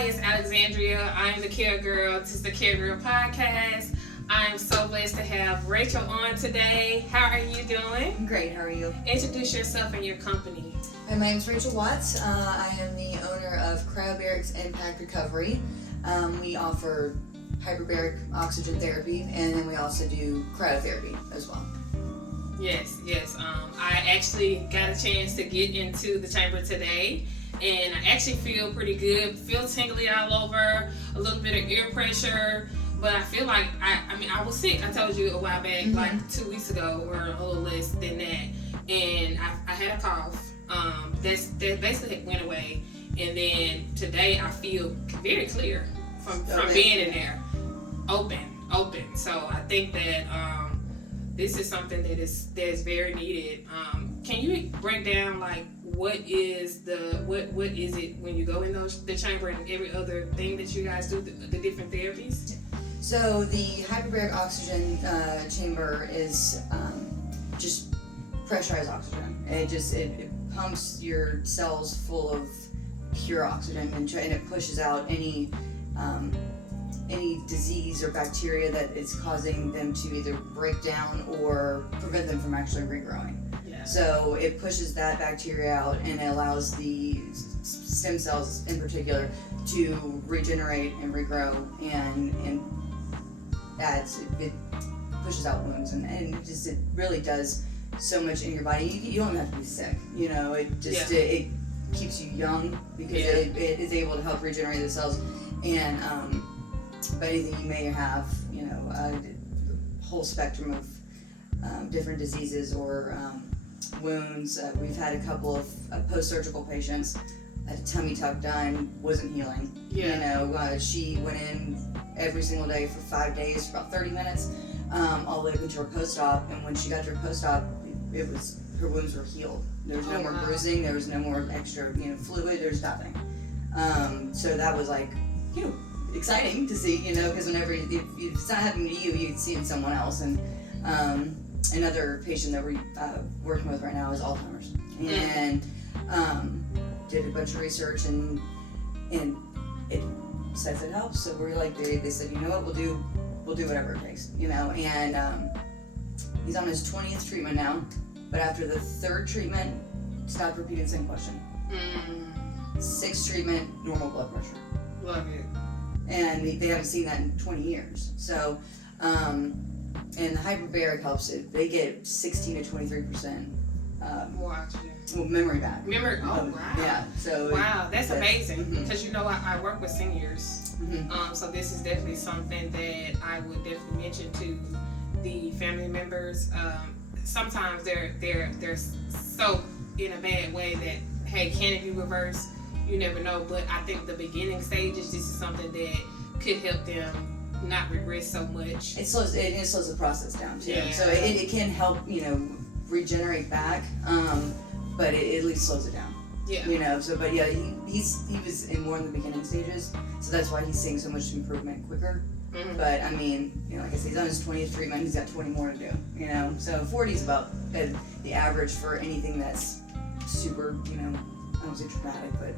Hi, it's Alexandria. I'm the Care Girl. This is the Care Girl podcast. I'm so blessed to have Rachel on today. How are you doing? Great, how are you? Introduce yourself and your company. Hi, my name is Rachel Watts. I am the owner of Cryobarics Impact Recovery. We offer hyperbaric oxygen therapy, and then we also do cryotherapy as well. Yes. I actually got a chance to get into the chamber today, and I actually feel pretty good. Feel tingly all over, a little bit of ear pressure, but I feel like I was sick. I told you a while back, like 2 weeks ago, or a little less than that, and I had a cough. That basically went away, and then today I feel very clear from being in there, open. So I think that this is something that is very needed. Can you break down like what is it when you go in the chamber and every other thing that you guys do, the different therapies? So the hyperbaric oxygen chamber is just pressurized oxygen. It pumps your cells full of pure oxygen and it pushes out any disease or bacteria that is causing them to either break down or prevent them from actually regrowing. Yeah. So it pushes that bacteria out and it allows the stem cells in particular to regenerate and regrow and it pushes out wounds and it really does so much in your body. You don't have to be sick, it keeps you young because it is able to help regenerate the cells and but anything you may have, a whole spectrum of different diseases or wounds. We've had a couple of post-surgical patients had a tummy tuck done, wasn't healing. She went in every single day for 5 days for about 30 minutes, all the way up into her post-op, and when she got to her post-op, her wounds were healed. There was no more bruising, there was no more extra fluid, there's nothing. So that was like, exciting to see, because whenever if it's not happening to you, you see it in someone else. And another patient that we're working with right now is Alzheimer's, and did a bunch of research and it says it helps. So we're like, they said, what, we'll do whatever it takes, and he's on his 20th treatment now, but after the 3rd treatment, stopped repeating the same question. 6th treatment, normal blood pressure. Love it. And they haven't seen that in 20 years. So, and the hyperbaric helps it. They get 16 to 23% more oxygen. Memory back. Wow. Yeah. So. Wow, that's amazing. Because I work with seniors. So this is definitely something that I would definitely mention to the family members. Sometimes they're so in a bad way that, hey, can it be reversed? You never know, but I think the beginning stages, this is something that could help them not regress so much. It slows the process down too. Yeah. So it can help, regenerate back, but it at least slows it down. Yeah. So but yeah, he was in more in the beginning stages, so that's why he's seeing so much improvement quicker. But I mean, like I said, he's on his 20th treatment, he's got 20 more to do. So 40 is about the average for anything that's super, I don't say traumatic, but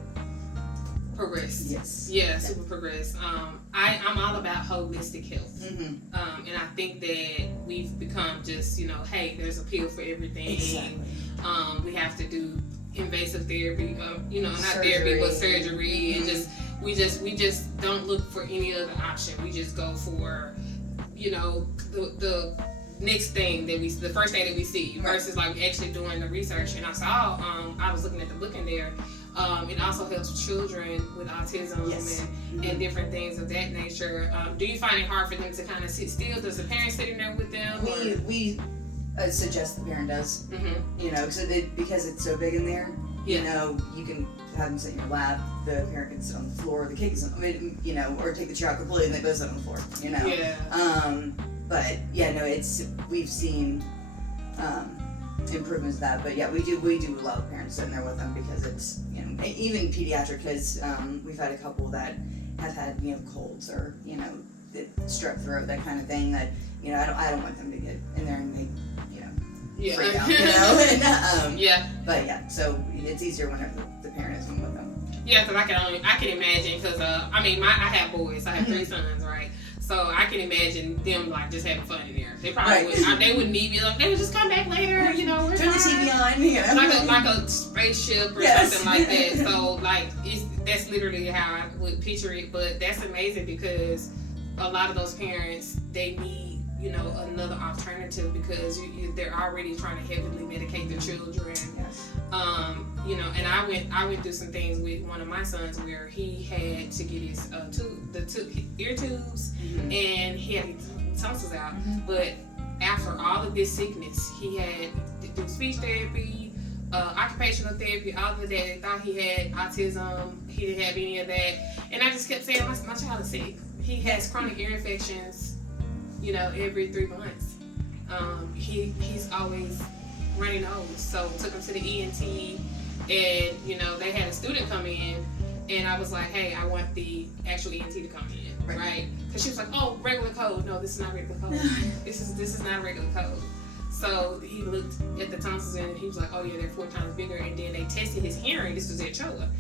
progress. Yes. Yeah, super progress. I'm all about holistic health. And I think that we've become just, hey, there's a pill for everything. Exactly. We have to do invasive therapy, not surgery. Therapy, but surgery, and we just don't look for any other option. We just go for, the next thing the first thing that we see versus like actually doing the research. And I saw, I was looking at the book in there. It also helps children with autism and different things of that nature. Do you find it hard for them to kind of sit still? Does the parent sit in there with them? We suggest the parent does. Because it's so big in there. You can have them sit in your lap. The parent can sit on the floor. The kid can sit on, or take the chair out completely and they both sit on the floor. But we've seen improvements to that. But yeah, we do allow the parents sitting there with them because it's even pediatric kids. We've had a couple that have had colds or strep throat, that kind of thing. That I don't want them to get in there and they freak out. But yeah, so it's easier whenever the parent is with them. Yeah, because I can imagine, because I mean, I have boys. I have 3 sons, right? So I can imagine them like just having fun in there. They probably they wouldn't need me. Like, they would just come back later. You know, we're turn the fine. TV on. Yeah. Like a spaceship or something like that. So like that's literally how I would picture it. But that's amazing, because a lot of those parents, they need, you know, another alternative, because they're already trying to heavily medicate their children. Yes. You know, and I went through some things with one of my sons where he had to get his ear tubes, and he had his tonsils out. But after all of this sickness, he had to do speech therapy, occupational therapy, all of that. They thought he had autism. He didn't have any of that. And I just kept saying, my child is sick. He has chronic ear infections, you know, every 3 months. He's always runny nose. So took him to the ENT, and, you know, they had a student come in, and I was like, hey, I want the actual ENT to come in, right? Because she was like, oh, regular code. No, this is not regular code. This is not a regular code. So he looked at the tonsils, and he was like, oh yeah, they're 4 times bigger. And then they tested his hearing. This was at CHOA,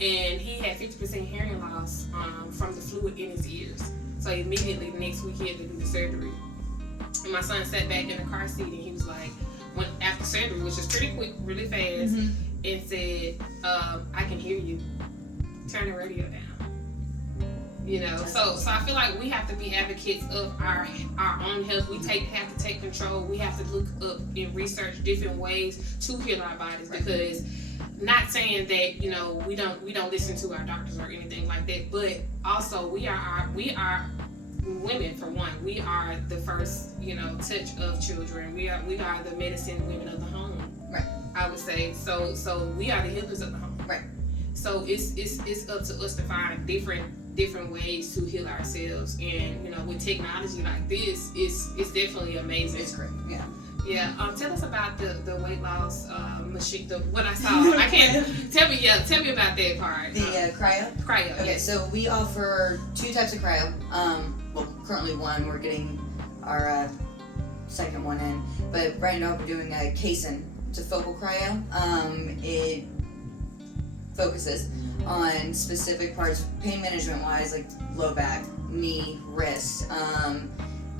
and he had 50% hearing loss from the fluid in his ears. So immediately the next week he had to do the surgery. And my son sat back in the car seat, and he was like, after surgery, which is pretty quick, really fast, and said, I can hear you. Turn the radio down. You know, so I feel like we have to be advocates of our own health. We have to take control. We have to look up and research different ways to heal our bodies, because not saying that, you know, we don't listen to our doctors or anything like that, but also we are women, for one. We are the first, you know, touch of children. We are the medicine women of the home. Right. I would say so. We are the healers of the home. Right. So it's up to us to find different ways to heal ourselves, and, you know, with technology like this, it's definitely amazing. It's great. Yeah. Yeah. Tell us about the weight loss machine. What I saw. I can't tell me. Yeah. Tell me about that part. The cryo. Cryo. Okay. Yes. So we offer 2 types of cryo. Well, currently 1. We're getting our second one in, but right now we're doing a Casen. It's a focal cryo. It focuses on specific parts, pain management wise, like low back, knee, wrist.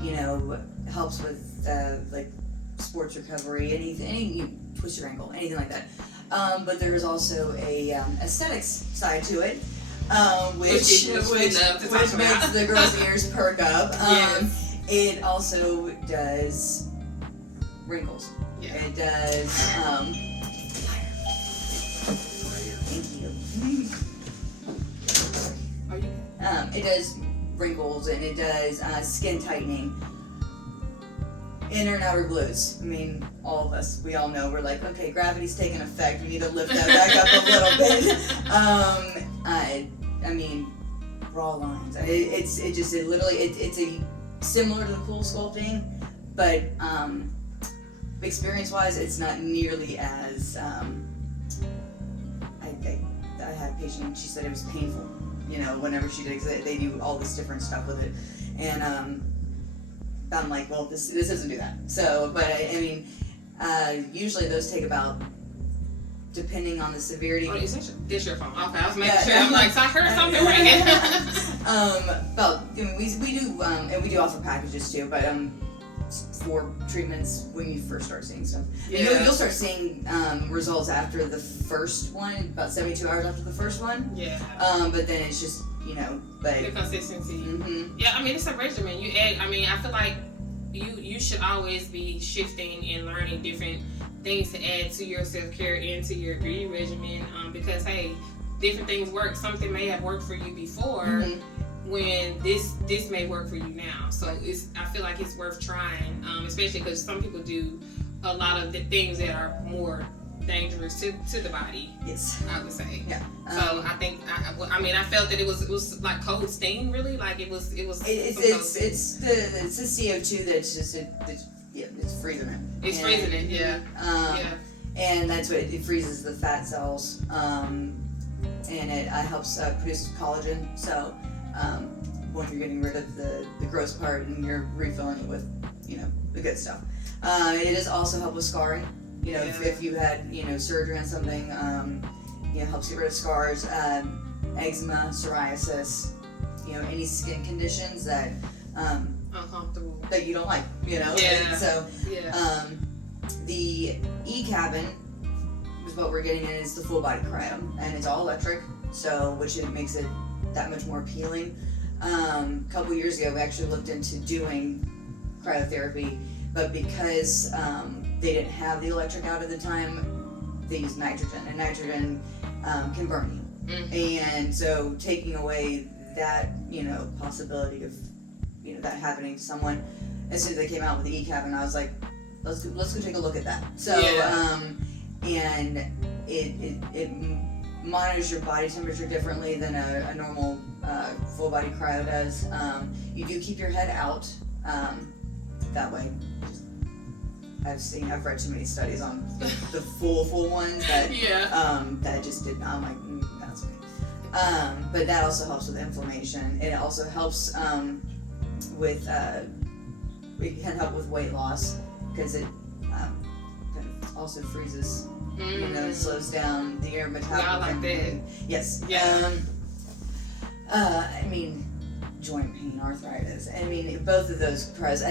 You know, helps with like sports recovery, anything, you twist your ankle, anything like that. But there is also a aesthetics side to it, which makes the girls' ears perk up. Yes. It also does wrinkles. Yeah. It does. Thank you. It does wrinkles, and it does skin tightening. Inner and outer glutes. I mean, all of us, we all know, we're like, okay, gravity's taking effect. We need to lift that back up a little bit. I mean, raw lines. It's a similar to the cool sculpting, but experience-wise, it's not nearly as. I had a patient, and she said it was painful. You know, whenever she did, because they do all this different stuff with it, and I'm like, well, this doesn't do that. So, but I mean, usually those take about, depending on the severity. Oh, this your phone? Okay, I was making sure. I'm like, so I heard something ringing. Well, I mean, we do, and we do offer packages too, but for treatments when you first start seeing stuff. Yeah. You'll start seeing results after the first one, about 72 hours after the first one. Yeah. But then it's just, you know, like the consistency. Mm-hmm. Yeah, I mean, it's a regimen. You add. I mean, I feel like you should always be shifting and learning different things to add to your self-care and to your beauty regimen. Because hey, different things work. Something may have worked for you before. When this may work for you now, so I feel like it's worth trying, especially because some people do a lot of the things that are more dangerous to the body. Yes, I would say. Yeah. So I think I felt that it was like cold steam, really. Like it was. It's the CO2 that's just it's freezing it. It's freezing it. Yeah. And that's what it freezes the fat cells, and it helps produce collagen. So. When you're getting rid of the gross part and you're refilling it with, you know, the good stuff. It does also help with scarring. You know, if you had, you know, surgery on something, you know, helps get rid of scars. eczema, psoriasis, any skin conditions that uncomfortable that you don't like, Yeah. And so the eCabin is what we're getting in is the full body cryo, and it's all electric, so which it makes it that much more appealing. A couple years ago, we actually looked into doing cryotherapy, but because they didn't have the electric out at the time, they used nitrogen, and nitrogen can burn you. And so taking away that possibility of that happening to someone, as soon as they came out with the eCabin, I was like, let's go take a look at that. So and it monitors your body temperature differently than a normal full body cryo does. You do keep your head out that way. I've read too many studies on the full ones that that just did not. I'm like, that's okay. But that also helps with inflammation. It also helps with it can help with weight loss because it kind of also freezes. It slows down the air metabolism. Yeah, I like that. Yes. Yeah. I mean, joint pain, arthritis. I mean, both of those cryos.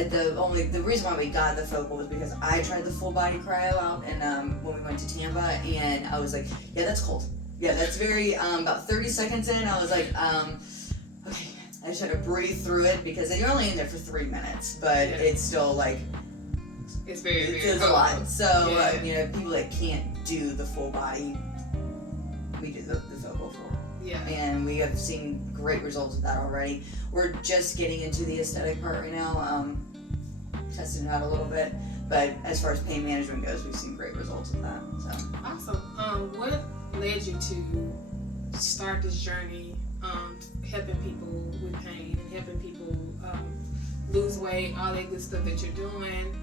The reason why we got the focal was because I tried the full body cryo out, and when we went to Tampa, and I was like, yeah, that's cold. Yeah, that's very. About 30 seconds in, I was like, okay. I just had to breathe through it because you're only in there for 3 minutes, but it's still like. It's very, very It's a lot. So people that can't do the full body, we do the focal for. Yeah. And we have seen great results of that already. We're just getting into the aesthetic part right now, testing it out a little bit. But as far as pain management goes, we've seen great results of that. So awesome. What led you to start this journey, helping people with pain and helping people lose weight, all that good stuff that you're doing?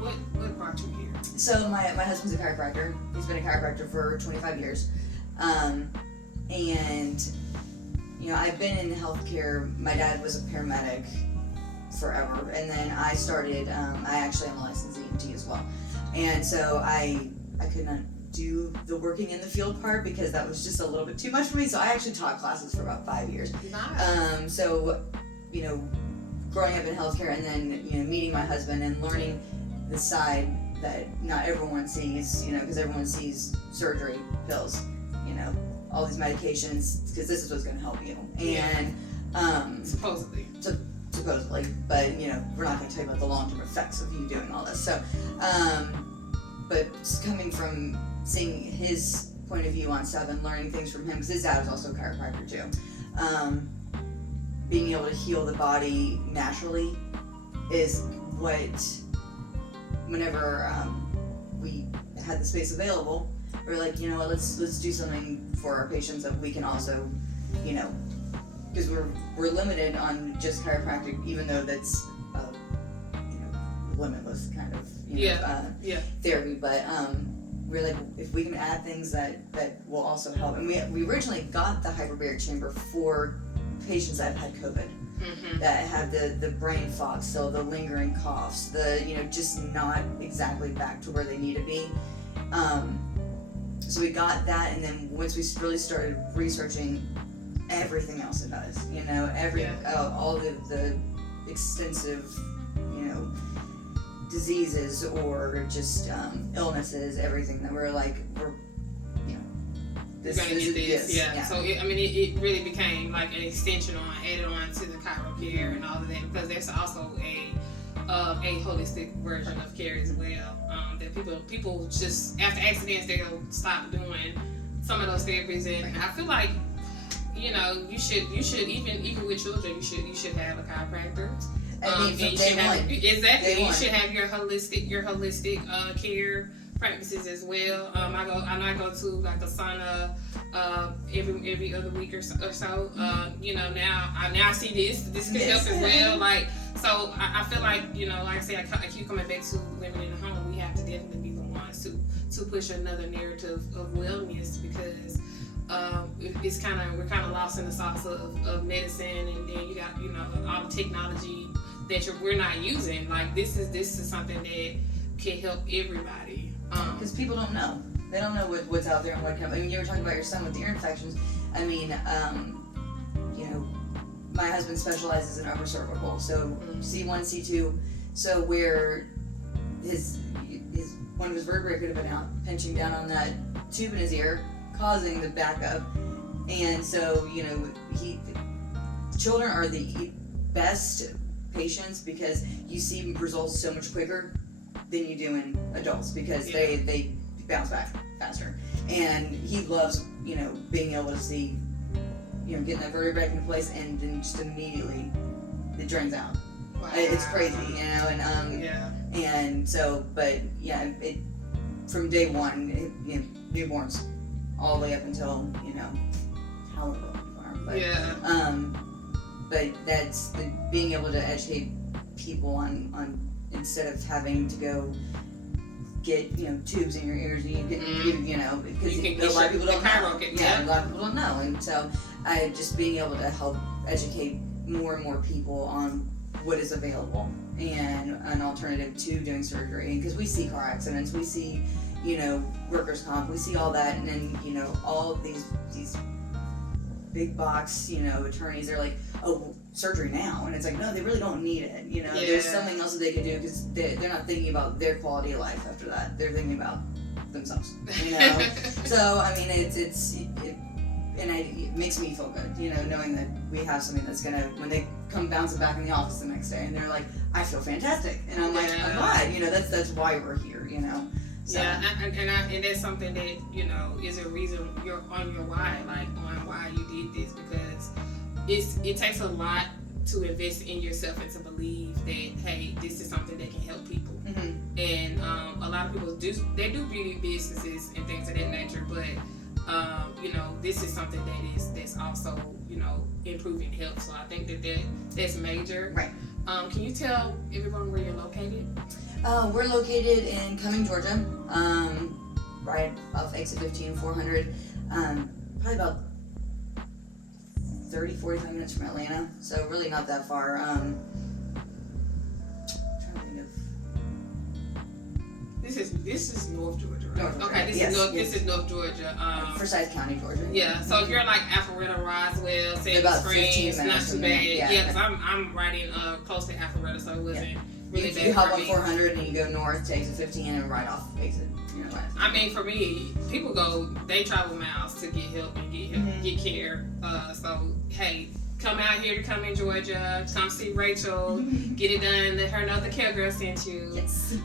What brought you here? So my husband's a chiropractor. He's been a chiropractor for 25 years. And I've been in healthcare. My dad was a paramedic forever, and then I started. I actually am a licensed EMT as well, and so I could not do the working in the field part because that was just a little bit too much for me. So I actually taught classes for about 5 years. Nice. So growing up in healthcare, and then meeting my husband and learning the side that not everyone sees, because everyone sees surgery, pills, all these medications, because this is what's going to help you. And supposedly, but we're not going to tell you about the long-term effects of you doing all this. So, but just coming from seeing his point of view on stuff and learning things from him, because his dad was also a chiropractor too. Being able to heal the body naturally is what, whenever we had the space available, we're like, let's do something for our patients that we can also, because we're limited on just chiropractic, even though that's limitless kind of therapy. But we're like, if we can add things that will also help. And we originally got the hyperbaric chamber for patients that have had COVID, that have the brain fog still, the lingering coughs, the just not exactly back to where they need to be. So we got that, and then once we really started researching everything else it does, all the extensive, diseases or just illnesses, everything that we're this gonna get this, yeah. So it really became like an extension added on to the chiro care and all of that, because there's also a holistic version of care as well. That people just after accidents they'll stop doing some of those therapies, and I feel like you should even with children you should have a chiropractor. And you should have your holistic care practices as well. I go to like a sauna every other week or so. Now I see this can help as well. Like, so I feel like like I say, I keep coming back to living in the home. We have to definitely be the ones to push another narrative of wellness, because we're kind of lost in the sauce of medicine, and then you got all the technology that we're not using. Like this is something that can help everybody. Because people don't know. They don't know what's out there and what comes. I mean, you were talking about your son with the ear infections. I mean, my husband specializes in upper cervical, so C1, C2, so where his one of his vertebrae could have been out, pinching down on that tube in his ear, causing the backup, and so children are the best patients because you see results so much quicker than you do in adults because they bounce back faster, and he loves being able to see getting that vertebrae back into place and then just immediately it drains out. Wow. It's crazy, and so, but it from day one, newborns all the way up until however long you are. But that's being able to educate people on instead of having to go get tubes in your ears and because a lot of people don't know. A lot of people don't know, and so just being able to help educate more and more people on what is available and an alternative to doing surgery, because we see car accidents, we see workers' comp, we see all that, and then all these big box attorneys, they're like, oh, surgery now, and it's like, no, they really don't need it. There's something else that they can do, because they're not thinking about their quality of life after that. They're thinking about themselves. So I mean, it makes me feel good, knowing that we have something that's gonna, when they come bouncing back in the office the next day, and they're like, I feel fantastic, and I'm like, I'm glad. That's why we're here. So. Yeah, and that's something that is a reason you're on your why, like on why you did this, because it takes a lot to invest in yourself and to believe that, hey, this is something that can help people. Mm-hmm. And a lot of people do beauty businesses and things of that nature, but this is something that's also improving health. So I think that's major. Right. Can you tell everyone where you're located? We're located in Cumming, Georgia, right off exit 15, 400, probably about 30-45 minutes from Atlanta, so really not that far. I'm trying to think of... This is North Georgia, right? This is North Georgia. Forsyth County, Georgia. Yeah, so if you're like Alpharetta, Roswell, Sandy Springs, not too bad. Yeah, because I'm right in close to Alpharetta, so it wasn't really bad. You hop on 400 and you go north to exit 15 and right off exit. I mean, for me, people they travel miles to get help and get care. So hey, come out here to Cumming, Georgia. Come see Rachel. Get it done. Let her know the Care Girl sent you. Yes.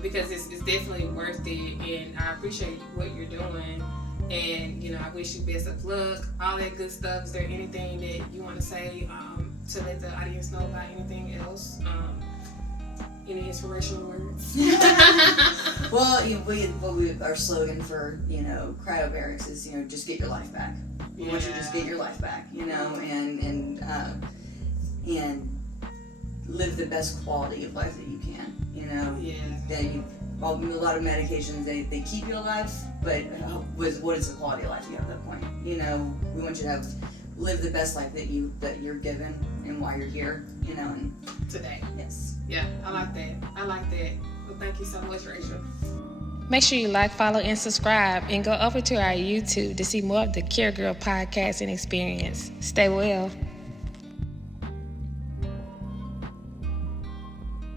Because it's definitely worth it, and I appreciate what you're doing. And I wish you best of luck. All that good stuff. Is there anything that you want to say to let the audience know about anything else? Any inspirational words? Well, our slogan for cryobarics is just get your life back. We want you to just get your life back, and live the best quality of life that you can. A lot of medications they keep you alive, but what is the quality of life you have at that point? We want you to live the best life that you're given and why you're here. And today. Yes. Yeah, I like that. Well, thank you so much, Rachel. Make sure you like, follow, and subscribe, and go over to our YouTube to see more of the Care Girl podcast and experience. Stay well.